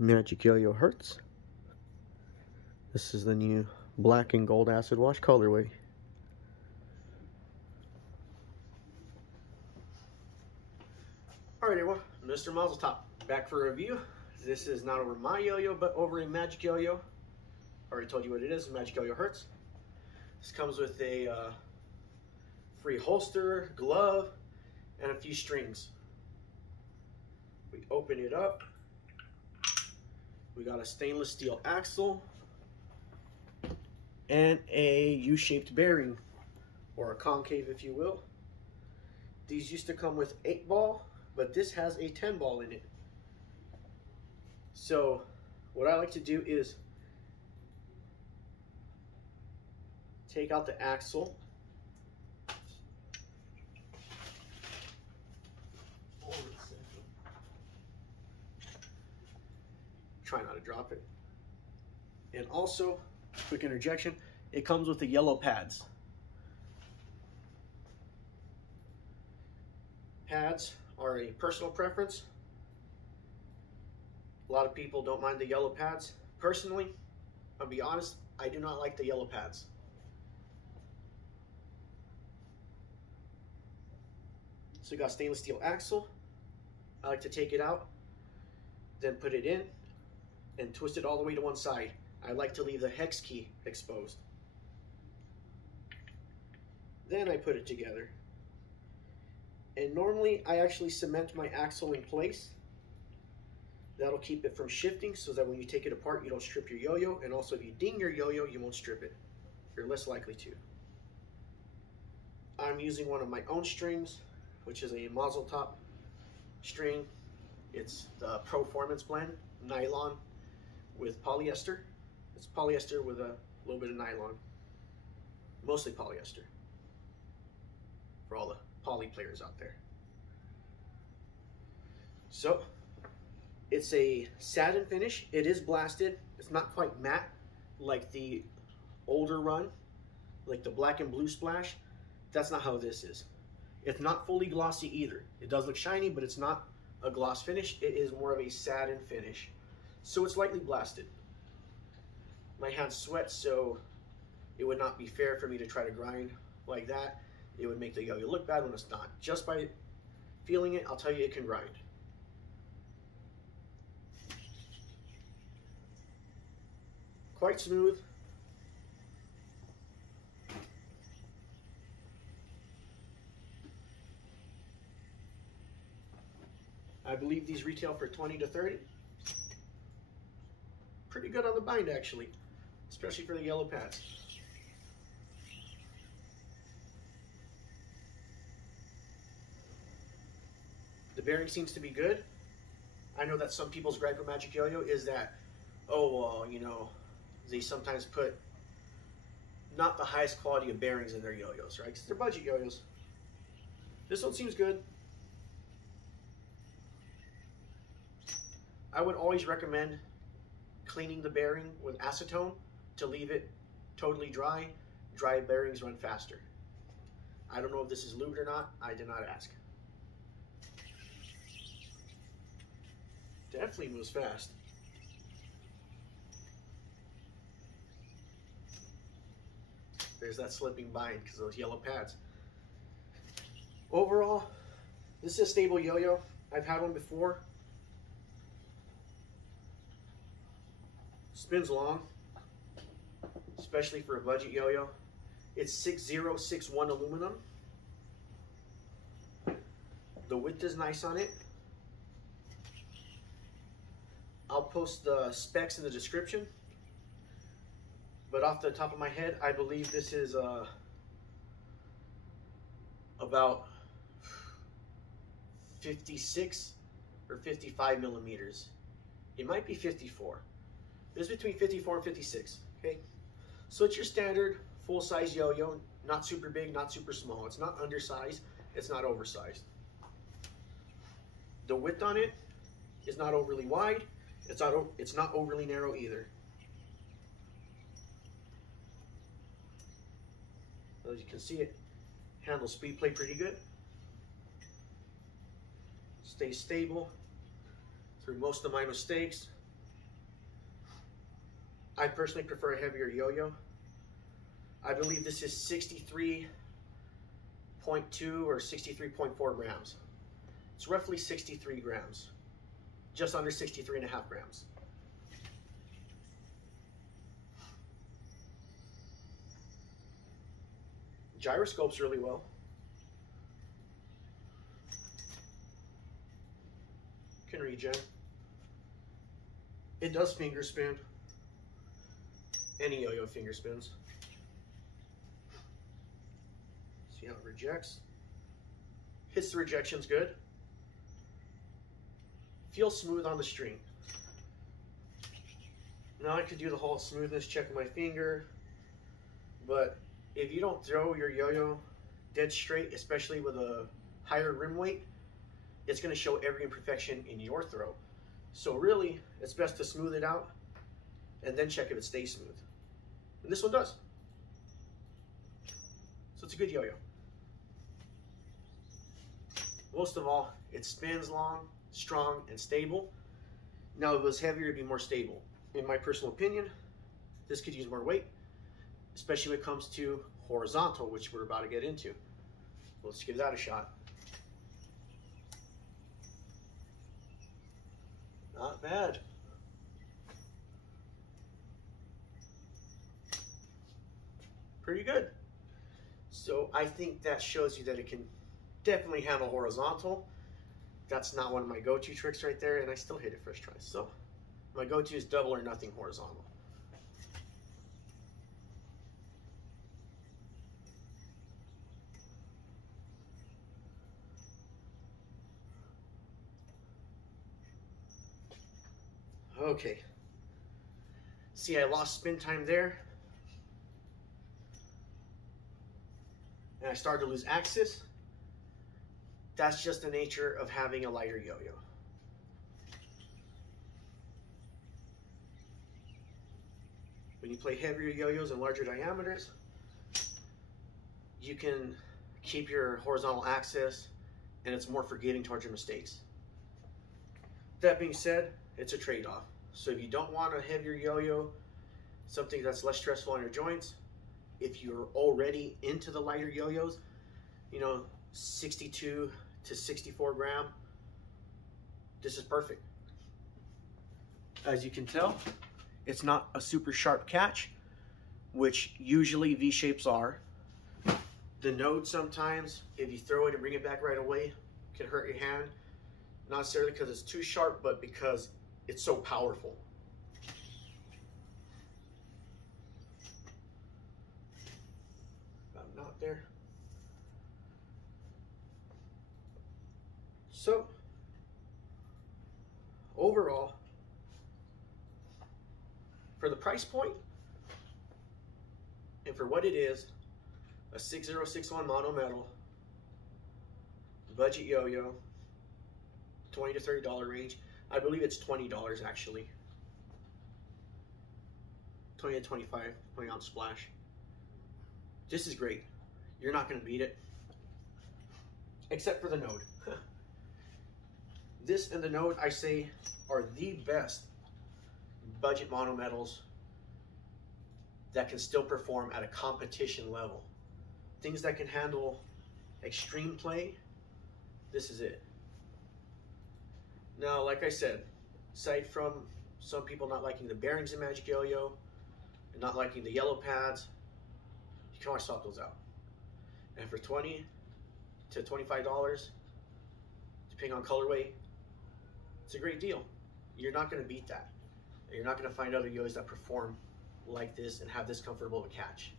Magicyoyo Hertz. This is the new black and gold acid wash colorway. Alright everyone, Mr. Mazal Top back for a review. This is not over my yo-yo, but over a Magicyoyo. Already told you what it is, Magicyoyo Hertz. This comes with a free holster, glove, and a few strings. We open it up. We got a stainless steel axle and a U-shaped bearing, or a concave if you will. These used to come with 8-ball, but this has a 10-ball in it. So what I like to do is take out the axle, try not to drop it, and also, quick interjection, it comes with the yellow pads. Pads are a personal preference. A lot of people don't mind the yellow pads. Personally, I'll be honest, I do not like the yellow pads. So you got stainless steel axle. I like to take it out, then put it in, and twist it all the way to one side. I like to leave the hex key exposed. Then I put it together. And normally I actually cement my axle in place. That'll keep it from shifting so that when you take it apart you don't strip your yo-yo, and also if you ding your yo-yo you won't strip it. You're less likely to. I'm using one of my own strings, which is a Mazal Top string. It's the Performance blend, nylon with polyester. It's polyester with a little bit of nylon. Mostly polyester. For all the poly players out there. So, it's a satin finish. It is blasted. It's not quite matte like the older run, like the black and blue splash. That's not how this is. It's not fully glossy either. It does look shiny, but it's not a gloss finish. It is more of a satin finish. So it's lightly blasted. My hands sweat, so it would not be fair for me to try to grind like that. It would make the yo-yo look bad when it's not. Just by feeling it, I'll tell you it can grind. Quite smooth. I believe these retail for 20 to 30. Pretty good on the bind actually, especially for the yellow pads. The bearing seems to be good. I know that some people's gripe with Magicyoyo is that, oh, well, you know, they sometimes put not the highest quality of bearings in their yo-yos, right? Because they're budget yo-yos. This one seems good. I would always recommend cleaning the bearing with acetone to leave it totally dry. Dry bearings run faster. I don't know if this is lubed or not. I did not ask. Definitely moves fast. There's that slipping bind because of those yellow pads. Overall, this is a stable yo-yo. I've had one before. Spins long, especially for a budget yo-yo. It's 6061 aluminum. The width is nice on it. I'll post the specs in the description, but off the top of my head, I believe this is about 56 or 55 millimeters. It might be 54. It's between 54 and 56, okay? So it's your standard full-size yo-yo, not super big, not super small. It's not undersized, it's not oversized. The width on it is not overly wide, it's not overly narrow either. As you can see, it handles speed play pretty good. Stays stable through most of my mistakes. I personally prefer a heavier yo-yo. I believe this is 63.2 or 63.4 grams. It's roughly 63 grams, just under 63.5 grams. Gyroscopes really well. Can regen. It does finger spin. Any yo-yo finger spins. See how it rejects. Hits the rejections good. Feels smooth on the string. Now I could do the whole smoothness check with my finger, but if you don't throw your yo-yo dead straight, especially with a higher rim weight, it's going to show every imperfection in your throw. So really, it's best to smooth it out and then check if it stays smooth. And this one does. So it's a good yo-yo. Most of all, it spins long, strong, and stable. Now, if it was heavier, it'd be more stable. In my personal opinion, this could use more weight, especially when it comes to horizontal, which we're about to get into. Let's give that a shot. Not bad. Pretty good. So I think that shows you that it can definitely handle horizontal. That's not one of my go-to tricks right there, and I still hit it first try. So my go-to is double or nothing horizontal. Okay. See, I lost spin time there. And I started to lose axis. That's just the nature of having a lighter yo-yo. When you play heavier yo-yos and larger diameters, you can keep your horizontal axis and it's more forgiving towards your mistakes. That being said, it's a trade-off. So if you don't want a heavier yo-yo, something that's less stressful on your joints, if you're already into the lighter yo-yos, you know, 62 to 64 gram, this is perfect. As you can tell, it's not a super sharp catch, which usually V-shapes are. The node sometimes, if you throw it and bring it back right away, can hurt your hand. Not necessarily because it's too sharp, but because it's so powerful. About not there. So, overall, for the price point, and for what it is, a 6061 mono metal, budget yo-yo, $20 to $30 range. I believe it's $20 actually. 20 to 25, 20 ounce splash. This is great. You're not going to beat it. Except for the node. This and the node, I say, are the best budget mono metals that can still perform at a competition level. Things that can handle extreme play, this is it. Now, like I said, aside from some people not liking the bearings in Magicyoyo and not liking the yellow pads, you can always swap those out. And for $20 to $25, depending on colorway, it's a great deal. You're not going to beat that. You're not going to find other yo's that perform like this and have this comfortable of a catch.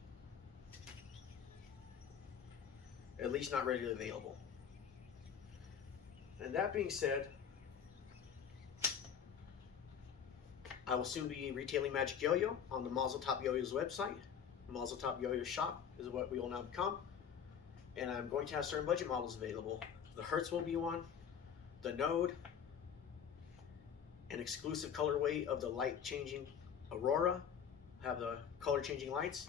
At least not readily available. And that being said, I will soon be retailing Magicyoyo on the Mazal Top YoYos website. Mazal Top YoYos shop is what we will now become. And I'm going to have certain budget models available. The Hertz will be one, the Node, an exclusive colorway of the light changing Aurora, have the color changing lights,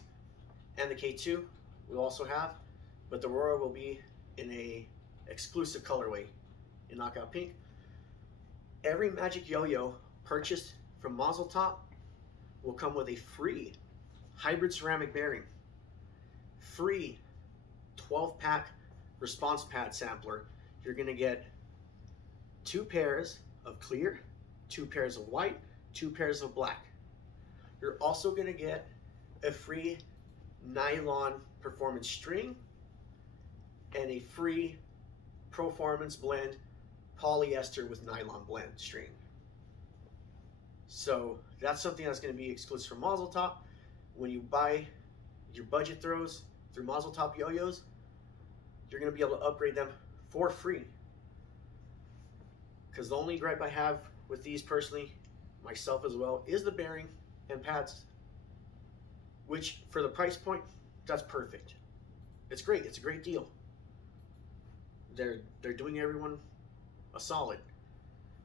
and the K2 we'll also have, but the Aurora will be in a exclusive colorway in Knockout Pink. Every Magicyoyo purchased from Mazal Top will come with a free hybrid ceramic bearing, free 12-pack response pad sampler. You're going to get 2 pairs of clear, 2 pairs of white, 2 pairs of black. You're also going to get a free nylon performance string and a free performance blend polyester with nylon blend string. So that's something that's going to be exclusive from Mazal Top. When you buy your budget throws through Mazal Top YoYos, you're going to be able to upgrade them for free. Because the only gripe I have with these personally, myself as well, is the bearing and pads, which for the price point, that's perfect. It's great. It's a great deal. They're doing everyone a solid.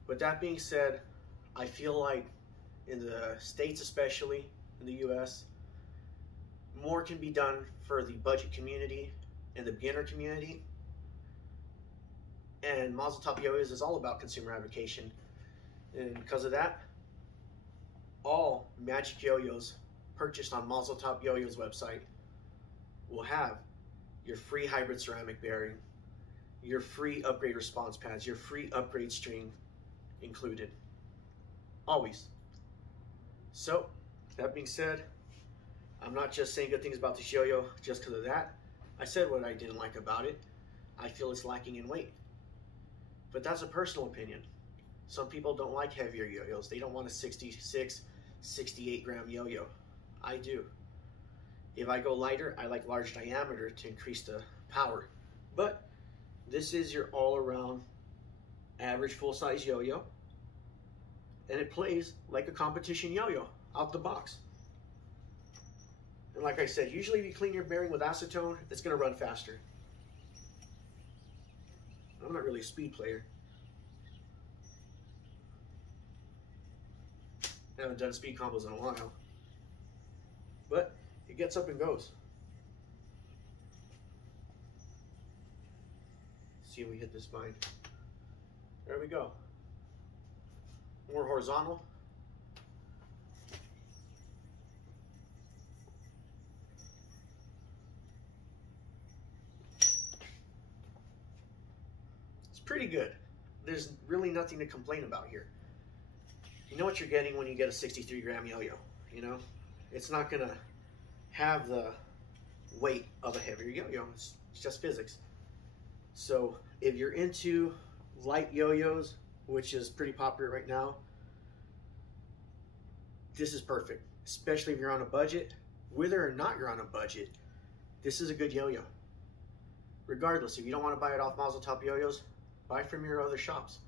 But that being said, I feel like in the States, especially in the US, more can be done for the budget community and the beginner community. And Mazal Top YoYos is all about consumer advocacy. And because of that, all Magicyoyos purchased on Mazal Top YoYos website will have your free hybrid ceramic bearing, your free upgrade response pads, your free upgrade string included. Always. So, that being said, I'm not just saying good things about this yo-yo just because of that. I said what I didn't like about it. I feel it's lacking in weight. But that's a personal opinion. Some people don't like heavier yo-yos. They don't want a 66, 68 gram yo-yo. I do. If I go lighter, I like large diameter to increase the power. But this is your all-around average full-size yo-yo, and it plays like a competition yo-yo out the box. And like I said, usually if you clean your bearing with acetone, it's going to run faster. I'm not really a speed player. I haven't done speed combos in a while. But it gets up and goes. See if we hit this bind. There we go. More horizontal. It's pretty good. There's really nothing to complain about here. You know what you're getting when you get a 63 gram yo-yo, you know? It's not gonna have the weight of a heavier yo-yo. It's just physics. So if you're into light yo-yos, which is pretty popular right now, this is perfect. Especially if you're on a budget. Whether or not you're on a budget, this is a good yo-yo. Regardless, if you don't want to buy it off Mazal Top YoYos, buy from your other shops.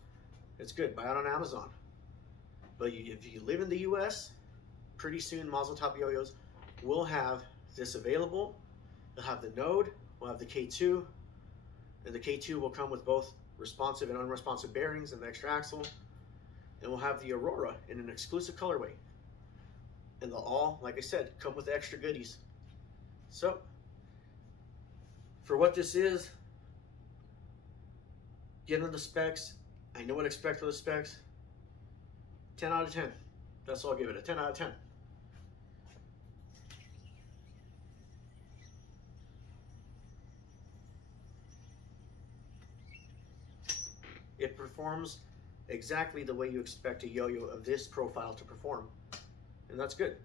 It's good. Buy it on Amazon. But if you live in the US, pretty soon Mazal Top YoYos will have this available. They'll have the Node, we'll have the K2, and the K2 will come with both responsive and unresponsive bearings and the extra axle, and we'll have the Aurora in an exclusive colorway. And they'll all, like I said, come with extra goodies. So, for what this is, given the specs, I know what to expect for the specs. 10 out of 10. That's all I'll give it, a 10 out of 10. It performs exactly the way you expect a yo-yo of this profile to perform. And that's good.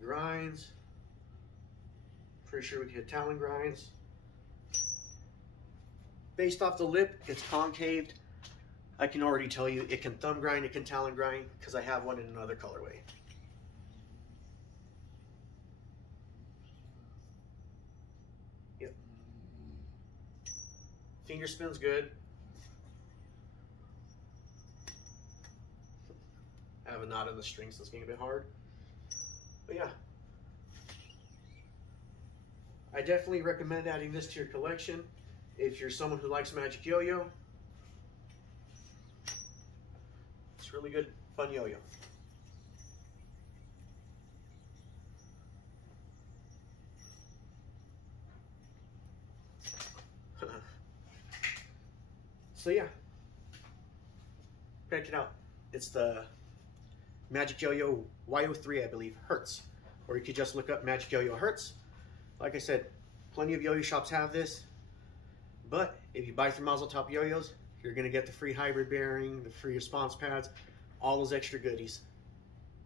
Grinds. Pretty sure we can hit Talon grinds. Based off the lip, it's concaved. I can already tell you it can thumb grind, it can Talon grind, because I have one in another colorway. Yep. Finger spin's good. I have a knot in the string, so it's getting a bit hard. But yeah. I definitely recommend adding this to your collection if you're someone who likes Magicyoyo. It's really good, fun yo-yo. So yeah, check it out. It's the Magicyoyo Y03, I believe, Hertz. Or you could just look up Magicyoyo Hertz. Like I said, plenty of yo-yo shops have this. But if you buy through Mazal Top YoYos, you're going to get the free hybrid bearing, the free response pads, all those extra goodies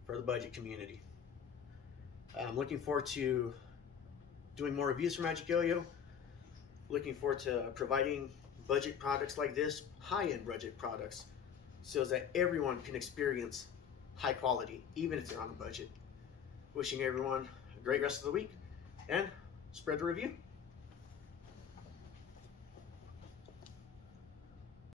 for the budget community. I'm looking forward to doing more reviews for Magicyoyo. Looking forward to providing budget products like this, high-end budget products, so that everyone can experience high quality, even if they're on a budget. Wishing everyone a great rest of the week, and spread the review.